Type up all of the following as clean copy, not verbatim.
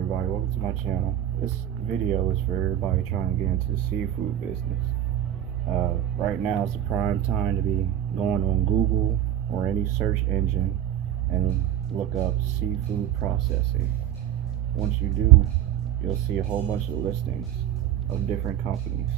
everybody, welcome to my channel. This video is for everybody trying to get into the seafood business. Right now is the prime time to be going on Google or any search engine and look up seafood processing. Once you do, you'll see a whole bunch of listings of different companies.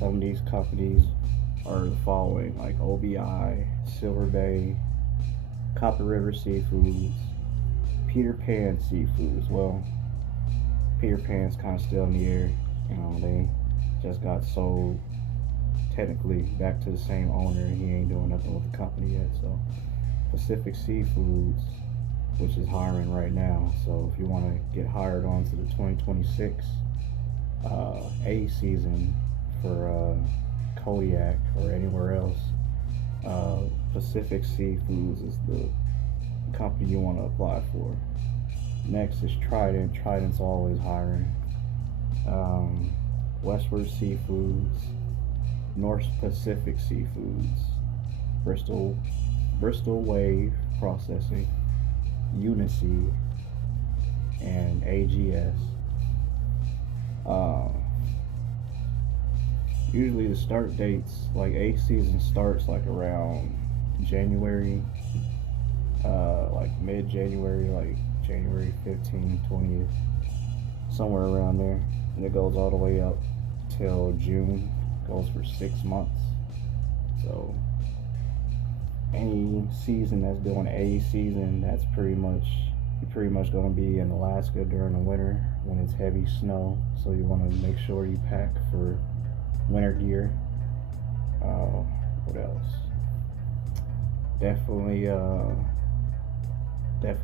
Some of these companies are the following, like OBI, Silver Bay, Copper River Seafoods, Peter Pan Seafoods. Well, Peter Pan's kind of still in the air. You know, they just got sold technically back to the same owner, and he ain't doing nothing with the company yet. So Pacific Seafoods, which is hiring right now. So if you want to get hired on to the 2026 A season for Kodiak or anywhere else, Pacific Seafoods is the company you want to apply for. Next is Trident. Trident's always hiring. Westward Seafoods, North Pacific Seafoods, Bristol Wave Processing, Uniseed, and AGS. Usually the start dates, like A season starts like around January, like mid-January, like January 15th, 20th, somewhere around there, and it goes all the way up till June. Goes for 6 months. So any season that's doing A season, that's pretty much going to be in Alaska during the winter when it's heavy snow. So you want to make sure you pack for winter gear. What else? Definitely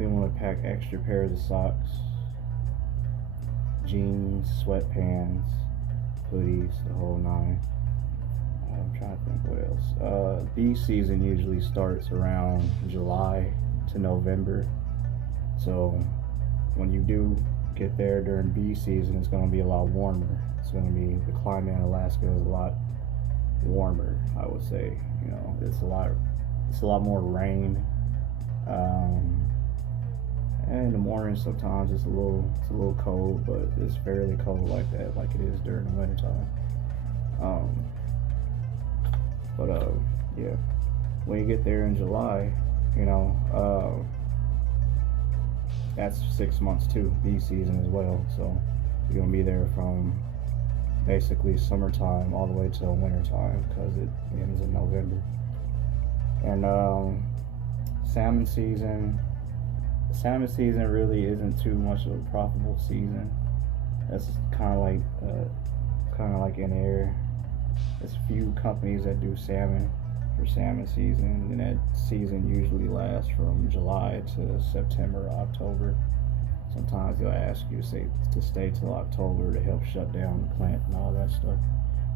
want to pack extra pairs of socks, jeans, sweatpants, hoodies, the whole nine. I'm trying to think what else. B season usually starts around July to November. So when you do get there during B season, it's going to be a lot warmer. It's going to be, the climate in Alaska is a lot warmer, I would say. You know, it's a lot more rain. And in the morning sometimes it's a little cold, but it's fairly cold like that, like it is during the wintertime. Yeah, when you get there in July, you know, that's 6 months too, B season as well. So you're gonna be there from basically summertime all the way till wintertime, because it ends in November. And salmon season really isn't too much of a profitable season. That's kind of like in air. There's a few companies that do salmon for salmon season, and that season usually lasts from July to September, October. Sometimes they'll ask you to stay till October to help shut down the plant and all that stuff,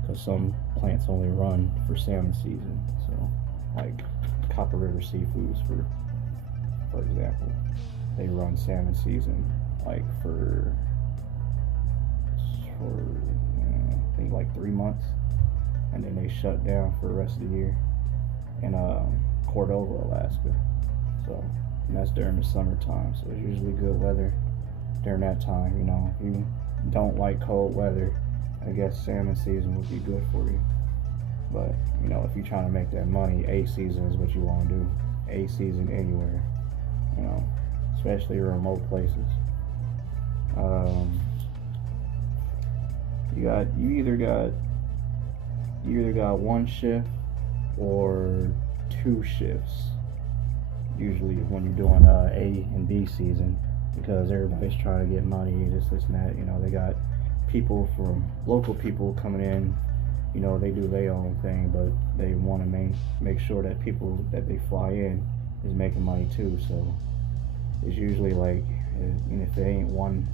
because some plants only run for salmon season. So like Copper River Seafoods, for example, they run salmon season like for I think like 3 months, and then they shut down for the rest of the year in Cordova, Alaska. So, and that's during the summertime, so it's usually good weather during that time. You know, if you don't like cold weather, I guess salmon season would be good for you. But you know, if you're trying to make that money, A season is what you want to do. A season anywhere, you know, especially remote places. You either got one shift or 2 shifts usually when you're doing A and B season, because everybody's trying to get money, this and that. You know, they got local people coming in. You know, they do their own thing, but they want to make sure that people that they fly in is making money too. So it's usually like, and if it ain't one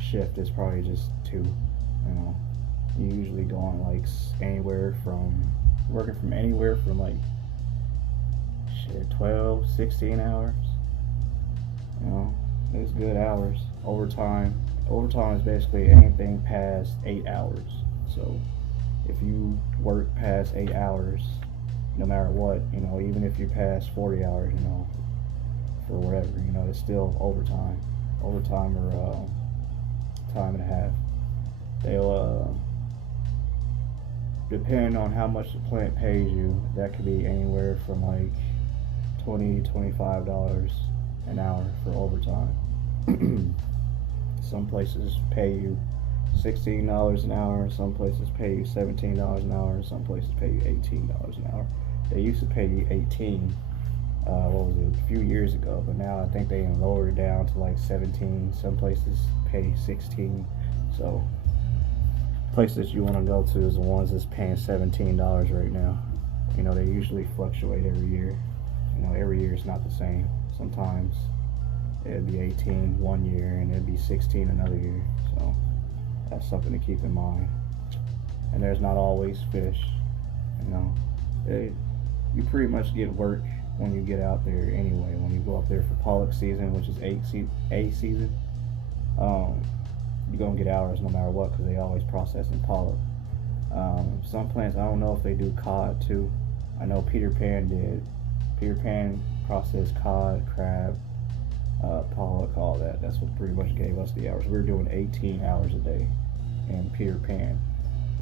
shift, it's probably just 2. You know, you usually going like working from anywhere from like 12, 16 hours. You know, it's good hours. Overtime is basically anything past 8 hours. So if you work past 8 hours, no matter what, you know, even if you pass 40 hours, you know, for whatever, you know, it's still overtime. overtime or time and a half. They'll depending on how much the plant pays you, that could be anywhere from like $20 to $25 an hour for overtime. Some places pay you $16 an hour, some places pay you $17 an hour, and some places pay you $18 an hour. They used to pay you 18, what was it, a few years ago, but now I think they lowered it down to like 17. Some places pay 16. So places you want to go to is the ones that's paying $17 right now. You know, they usually fluctuate every year. You know, every year is not the same. Sometimes it'd be 18 one year and it'd be 16 another year. So that's something to keep in mind. And there's not always fish. You know, you pretty much get work when you get out there anyway. When you go up there for pollock season, which is A season, you're gonna get hours no matter what, because they always processing pollock. Some plants, I don't know if they do cod too. I know Peter Pan did. Peter Pan processed cod, crab, pollock, all that. That's what pretty much gave us the hours. We were doing 18 hours a day in Peter Pan.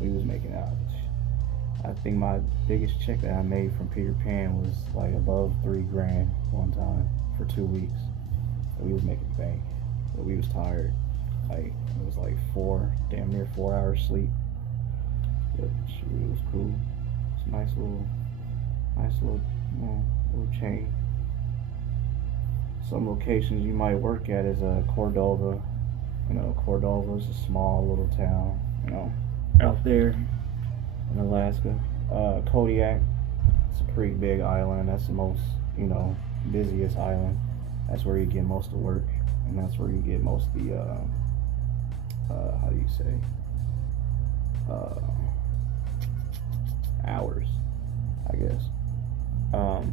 We was making hours. I think my biggest check that I made from Peter Pan was like above $3,000 one time for 2 weeks. So we was making bank, but we was tired. Like it was like damn near 4 hours sleep. But shoot, it was cool. It's a nice little change. Some locations you might work at is Cordova. You know, Cordova is a small little town, you know, out there in Alaska. Kodiak, it's a pretty big island. That's the most, you know, busiest island. That's where you get most of the work, and that's where you get most of the how do you say, hours, I guess.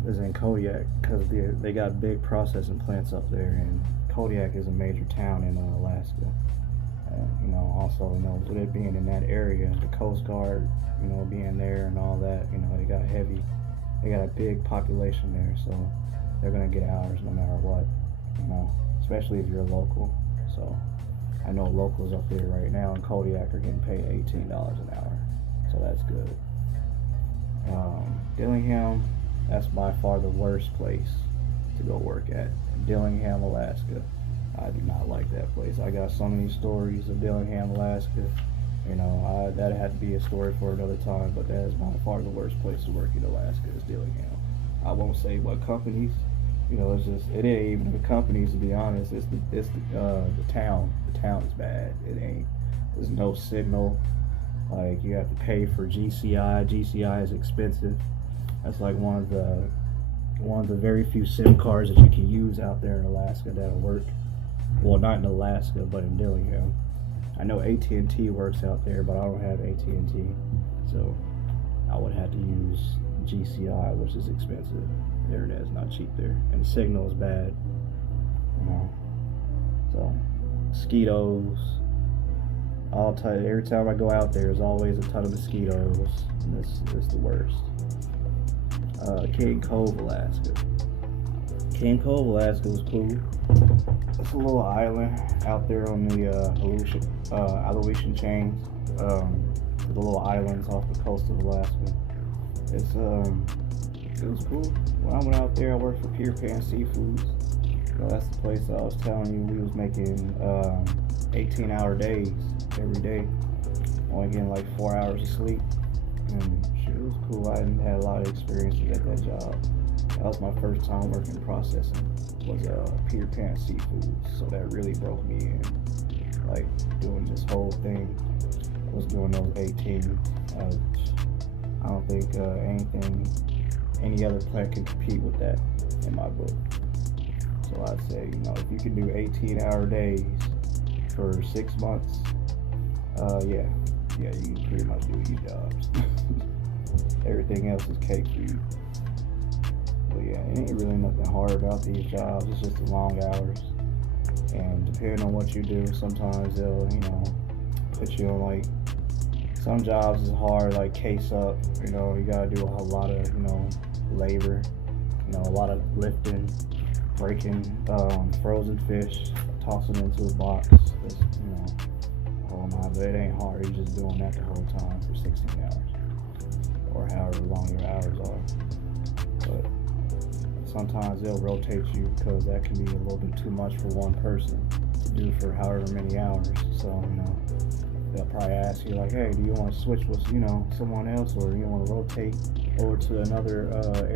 Is in Kodiak, because they got big processing plants up there, and Kodiak is a major town in Alaska. You know, also, you know, with it being in that area, the Coast Guard, you know, being there and all that, you know, they got a big population there, so they're gonna get hours no matter what, you know, especially if you're a local. So I know locals up there right now in Kodiak are getting paid $18 an hour, so that's good. Dillingham, that's by far the worst place to go work at. Dillingham, Alaska. I do not like that place. I got so many stories of Dillingham, Alaska. You know, that had to be a story for another time, but that is by far the worst place to work in Alaska is Dillingham. I won't say what companies. You know, it ain't even the companies, to be honest. It's the town. The town is bad. There's no signal. Like, you have to pay for GCI. GCI is expensive. That's like one of the very few SIM cards that you can use out there in Alaska that'll work. Well, not in Alaska, but in Dillingham. I know AT&T works out there, but I don't have AT&T, so I would have to use GCI, which is expensive. The internet is not cheap there, and the signal is bad. You know, so mosquitoes. I'll tell you, every time I go out there, there's always a ton of mosquitoes, and this is the worst. King Cove, Alaska. King Cove, Alaska was cool. It's a little island out there on the Aleutian chains. The little islands off the coast of Alaska. It was cool. When I went out there, I worked for Peter Pan Seafoods. So that's the place I was telling you. We was making 18-hour days every day, only getting like 4 hours of sleep. And shit, it was cool. I hadn't had a lot of experience at that job. That was my first time working processing. Was Peter Pan Seafoods. So that really broke me in. Like doing this whole thing. Was doing those 18. I don't think any other plant can compete with that in my book. So I'd say, you know, if you can do 18-hour days for 6 months, yeah, you can pretty much do your jobs. Everything else is cake for you. But yeah, it ain't really nothing hard about these jobs. It's just the long hours. And depending on what you do, sometimes they'll, you know, put you on like, some jobs is hard, like case up, you know, you gotta do a whole lot of, you know, labor, you know, a lot of lifting, breaking frozen fish toss them into a box. It's, oh my, but it ain't hard. You're just doing that the whole time for 16 hours or however long your hours are. But sometimes they'll rotate you because that can be a little bit too much for one person to do for however many hours. So, they'll probably ask you like, hey, do you want to switch with, someone else, or you want to rotate over to another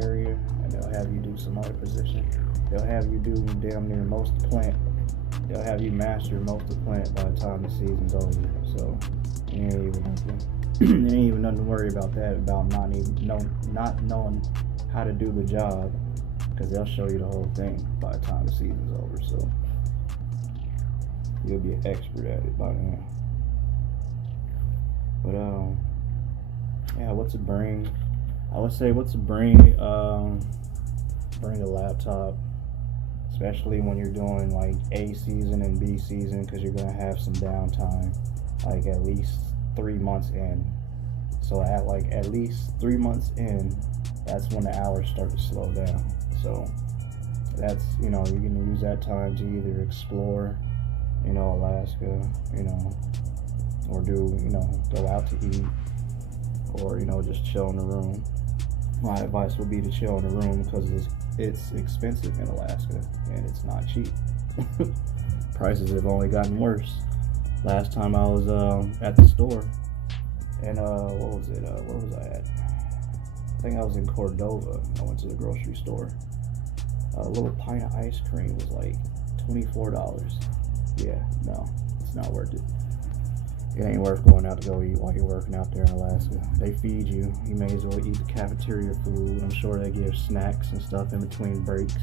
area, and they'll have you do some other position. They'll have you do damn near most of the plant. They'll have you master most of the plant by the time the season's over. So it ain't even nothing to worry about that, about not knowing how to do the job, because they'll show you the whole thing by the time the season's over. So you'll be an expert at it by then. But yeah, what's a bring? I would say what's a bring? Bring a laptop, especially when you're doing like A season and B season, because you're gonna have some downtime, like at least 3 months in. So at least 3 months in, that's when the hours start to slow down. So that's, you're gonna use that time to either explore, Alaska, or do, go out to eat, or, just chill in the room. My advice would be to chill in the room, because it's expensive in Alaska and it's not cheap. Prices have only gotten worse. Last time I was at the store, and what was it? Where was I at? I think I was in Cordova. I went to the grocery store. A little pint of ice cream was like $24. Yeah, no, it's not worth it. It ain't worth going out to go eat while you're working out there in Alaska. They feed you. You may as well eat the cafeteria food. I'm sure they give snacks and stuff in between breaks.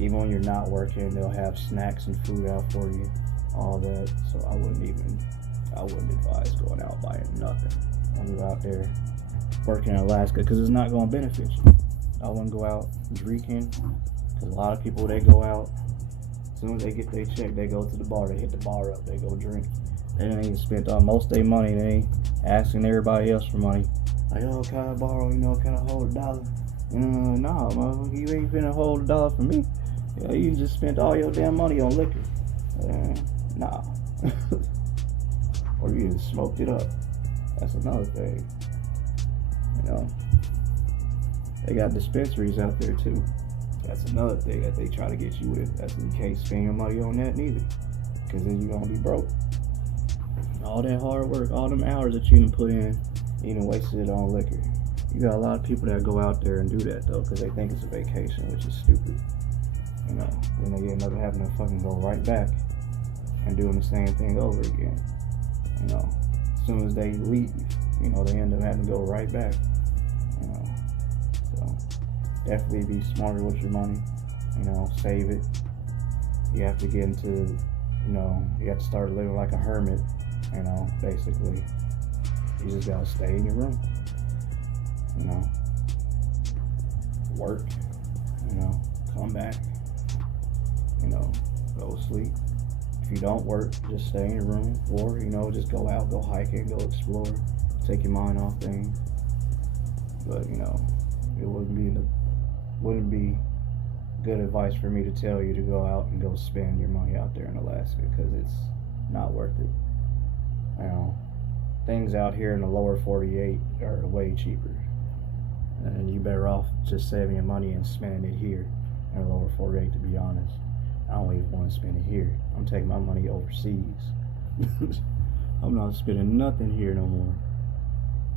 Even when you're not working, they'll have snacks and food out for you. All that. So I wouldn't advise going out buying nothing when you're out there working in Alaska, because it's not going to benefit you. I wouldn't go out drinking, because a lot of people, they go out, as soon as they get their check, they go to the bar, they hit the bar up, they go drink. They ain't spent most of their money. They ain't asking everybody else for money. Like, oh, can I borrow? Can I hold $1? Nah, motherfucker, you ain't finna hold $1 for me. Yeah, you just spent all your damn money on liquor. Nah. Or you just smoked it up. That's another thing. They got dispensaries out there too. That's another thing that they try to get you with. That's in case spend your money on that neither, because then you're gonna be broke. All that hard work, all them hours that you done put in, you done wasted it on liquor. You got a lot of people that go out there and do that though, because they think it's a vacation, which is stupid. Then they end up having to fucking go right back and doing the same thing over again. As soon as they leave, they end up having to go right back. So definitely be smarter with your money. Save it. You have to get into, you have to start living like a hermit. Basically, you just gotta stay in your room. Work. Come back. Go to sleep. If you don't work, just stay in your room, or just go out, go hiking, go explore, take your mind off things. But it wouldn't be good advice for me to tell you to go out and go spend your money out there in Alaska, because it's not worth it. Things out here in the lower 48 are way cheaper, and you better off just saving your money and spending it here in the lower 48. To be honest, I don't even want to spend it here. I'm taking my money overseas. I'm not spending nothing here no more.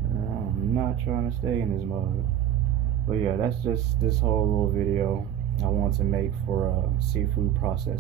I'm not trying to stay in this mode. But yeah, that's just this whole little video I want to make for seafood processing.